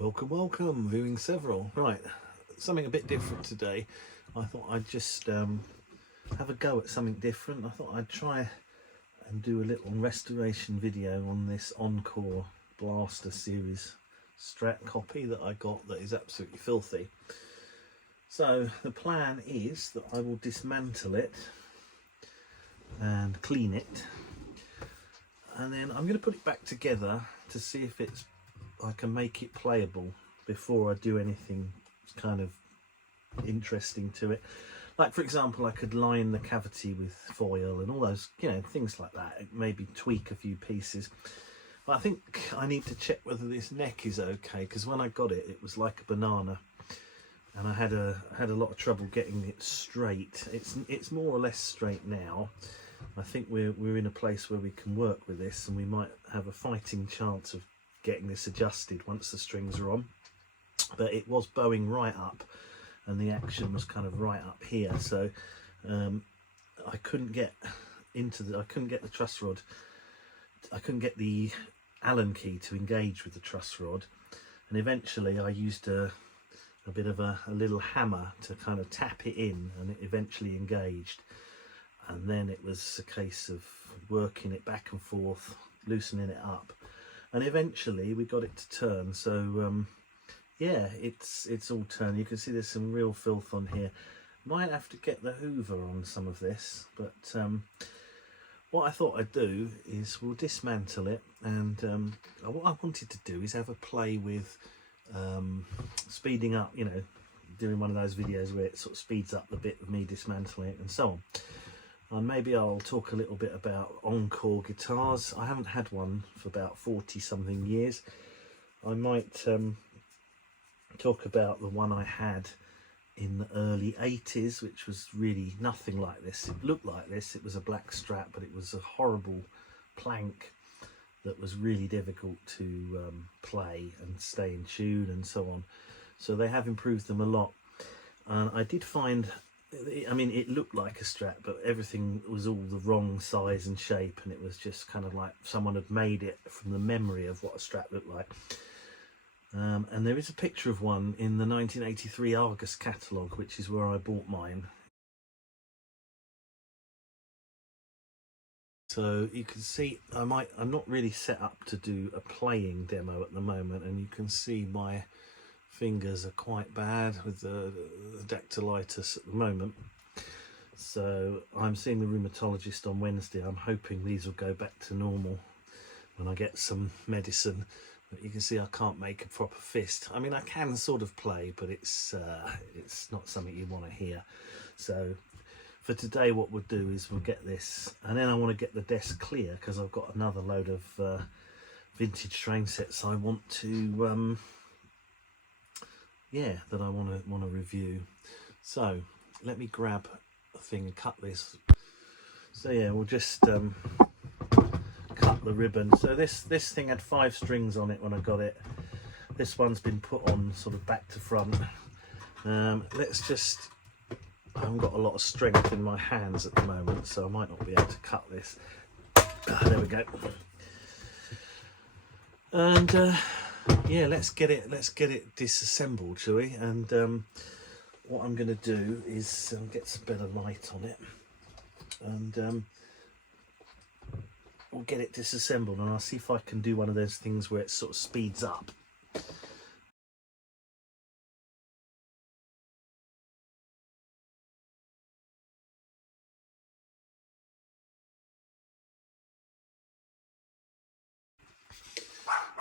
Welcome, welcome, viewing several. Right, something a bit different today. I thought I'd just have a go at something different. I thought I'd try and do a little restoration video on this Encore Blaster series Strat copy that I got that is absolutely filthy. So the plan is that I will dismantle it and clean it, and then I'm going to put it back together to see if I can make it playable before I do anything kind of interesting to it. Like, for example, I could line the cavity with foil and all those, things like that. Maybe tweak a few pieces. But I think I need to check whether this neck is okay, because when I got it, it was like a banana, and I had a lot of trouble getting it straight. It's more or less straight now. I think we're in a place where we can work with this, and we might have a fighting chance of getting this adjusted once the strings are on. But it was bowing right up, and the action was kind of right up here, so I couldn't get the truss rod. I couldn't get the Allen key to engage with the truss rod, and eventually I used a bit of a little hammer to kind of tap it in, and it eventually engaged. And then it was a case of working it back and forth, loosening it up, and eventually we got it to turn. So yeah, it's all turned. You can see there's some real filth on here. Might have to get the hoover on some of this, but what I thought I'd do is we'll dismantle it, and what I wanted to do is have a play with speeding up, doing one of those videos where it sort of speeds up the bit of me dismantling it and so on. And maybe I'll talk a little bit about Encore guitars. I haven't had one for about 40 something years. I might talk about the one I had in the early 80s, which was really nothing like this. It looked like this. It was a black Strat, but it was a horrible plank that was really difficult to play and stay in tune and so on. So they have improved them a lot. And I did find, I mean, it looked like a Strat, but everything was all the wrong size and shape, and it was just kind of like someone had made it from the memory of what a Strat looked like. And there is a picture of one in the 1983 Argus catalogue, which is where I bought mine. So you can see I'm not really set up to do a playing demo at the moment, and you can see my fingers are quite bad with the dactylitis at the moment. So I'm seeing the rheumatologist on Wednesday. I'm hoping these will go back to normal when I get some medicine. But you can see I can't make a proper fist. I mean, I can sort of play, but it's not something you want to hear. So for today, what we'll do is we'll get this, and then I want to get the desk clear because I've got another load of vintage string sets I want to that I want to review. So let me grab a thing and cut this. So yeah, we'll just cut the ribbon. So this thing had 5 strings on it when I got it. This one's been put on sort of back to front. Let's just, I haven't got a lot of strength in my hands at the moment, so I might not be able to cut this. There we go. And yeah, let's get it disassembled, shall we? And what I'm going to do is get some better light on it, and we'll get it disassembled, and I'll see if I can do one of those things where it sort of speeds up.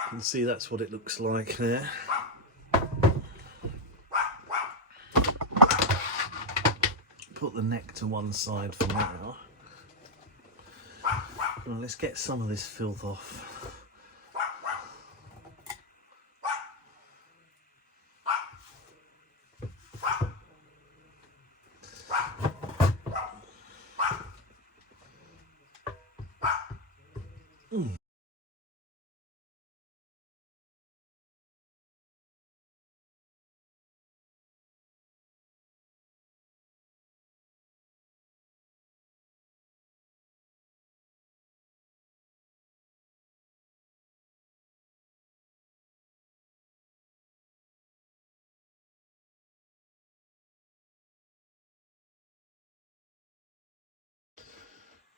You can see that's what it looks like there. Put the neck to one side for now. Well, let's get some of this filth off.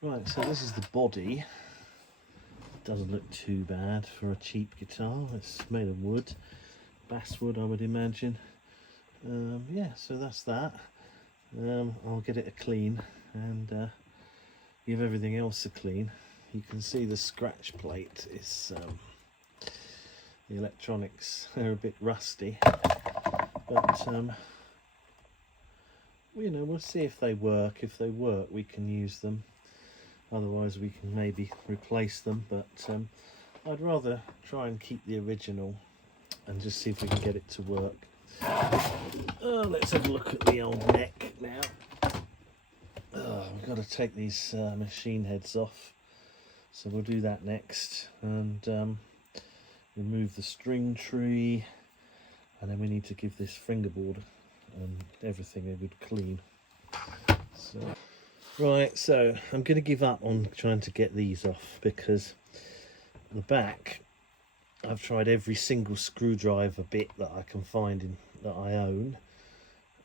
Right, so this is the body. Doesn't look too bad for a cheap guitar. It's made of wood, basswood, I would imagine. Yeah, so that's that. I'll get it a clean and give everything else a clean. You can see the scratch plate is the electronics are a bit rusty, but you know, we'll see if they work. If they work, we can use them. Otherwise we can maybe replace them, but I'd rather try and keep the original and just see if we can get it to work. Let's have a look at the old neck now. We've got to take these machine heads off, so we'll do that next, and remove the string tree, and then we need to give this fingerboard and everything a good clean. So right, so I'm going to give up on trying to get these off, because the back, I've tried every single screwdriver bit that I can find that I own,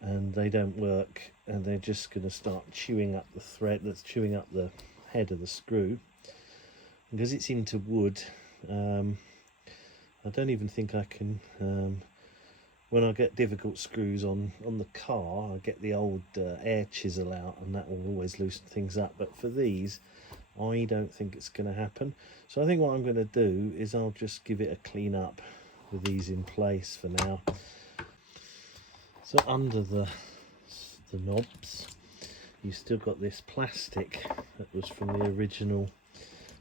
and they don't work, and they're just going to start chewing up the thread that's chewing up the head of the screw. Because it's into wood, I don't even think I can, when I get difficult screws on the car, I get the old air chisel out, and that will always loosen things up. But for these, I don't think it's going to happen. So I think what I'm going to do is I'll just give it a clean up with these in place for now. So under the knobs, you've still got this plastic that was from the original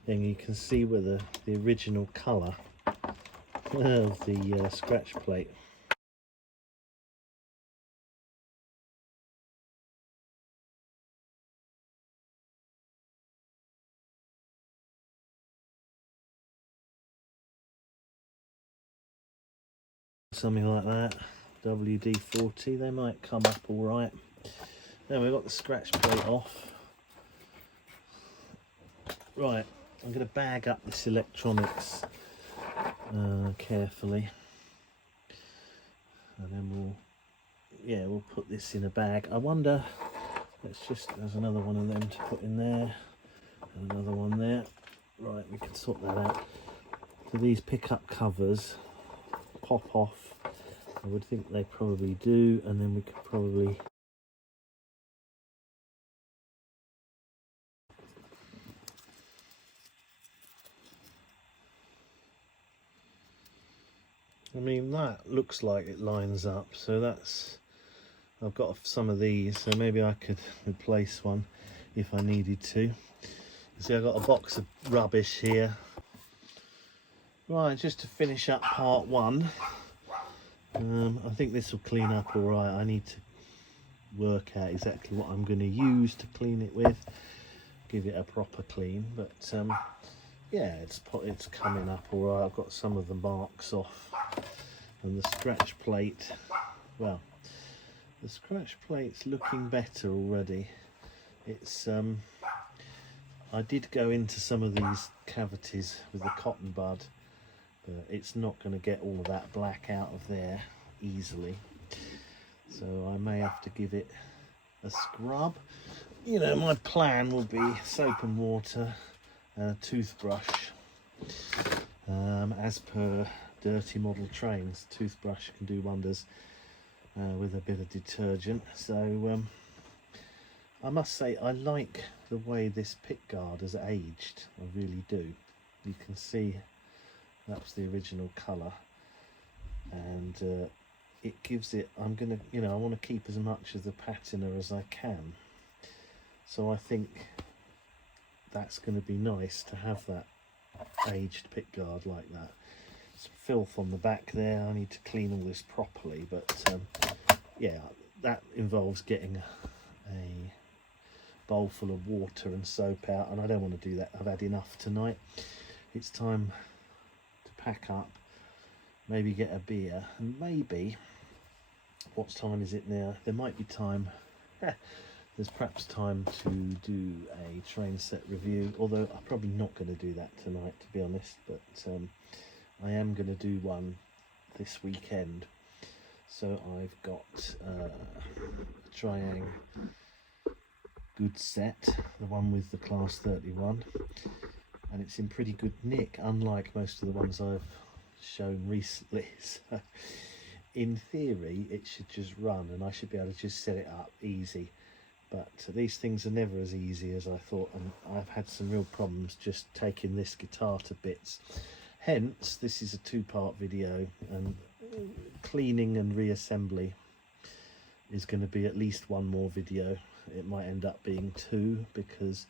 thing. You can see where the original colour of the scratch plate. Something like that, WD-40, they might come up all right. Now we've got the scratch plate off. Right, I'm going to bag up this electronics carefully, and then we'll put this in a bag. I wonder, there's another one of them to put in there, and another one there. Right, we can sort that out. So these pickup covers pop off, I would think they probably do, and then we could probably I mean, that looks like it lines up, so that's, I've got some of these, so maybe I could replace one if I needed to. You see, I've got a box of rubbish here. Right, just to finish up part one, I think this will clean up all right. I need to work out exactly what I'm going to use to clean it with, give it a proper clean, but yeah, it's coming up all right. I've got some of the marks off, and the scratch plate, well, the scratch plate's looking better already. It's I did go into some of these cavities with the cotton bud, but it's not going to get all of that black out of there easily, so I may have to give it a scrub. You know, my plan will be soap and water and a toothbrush, as per dirty model trains. Toothbrush can do wonders with a bit of detergent. So I must say, I like the way this pickguard has aged. I really do. You can see that's the original colour, and it gives it, I want to keep as much of the patina as I can, so I think that's going to be nice to have that aged pickguard like that. Some filth on the back there, I need to clean all this properly, but yeah, that involves getting a bowl full of water and soap out, and I don't want to do that. I've had enough tonight. It's time to pack up, maybe get a beer, and maybe, what time is it now? There might be time, there's perhaps time to do a train set review, although I'm probably not going to do that tonight, to be honest, but I am going to do one this weekend. So I've got a Triang good set, the one with the class 31, and it's in pretty good nick, unlike most of the ones I've shown recently. So in theory it should just run and I should be able to just set it up easy, but these things are never as easy as I thought, and I've had some real problems just taking this guitar to bits. Hence this is a two-part video, and cleaning and reassembly is going to be at least one more video. It might end up being two, because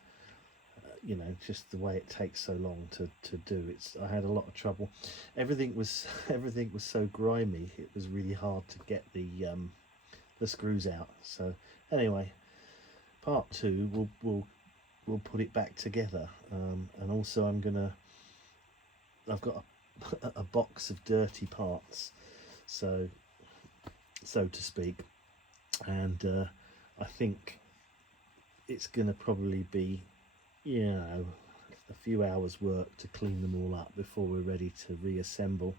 you know, just the way it takes so long to do. I had a lot of trouble. Everything was so grimy, it was really hard to get the screws out. So anyway, part two, we'll put it back together, and also I've got a box of dirty parts, so to speak, and I think it's gonna probably be, you know, a few hours work to clean them all up before we're ready to reassemble.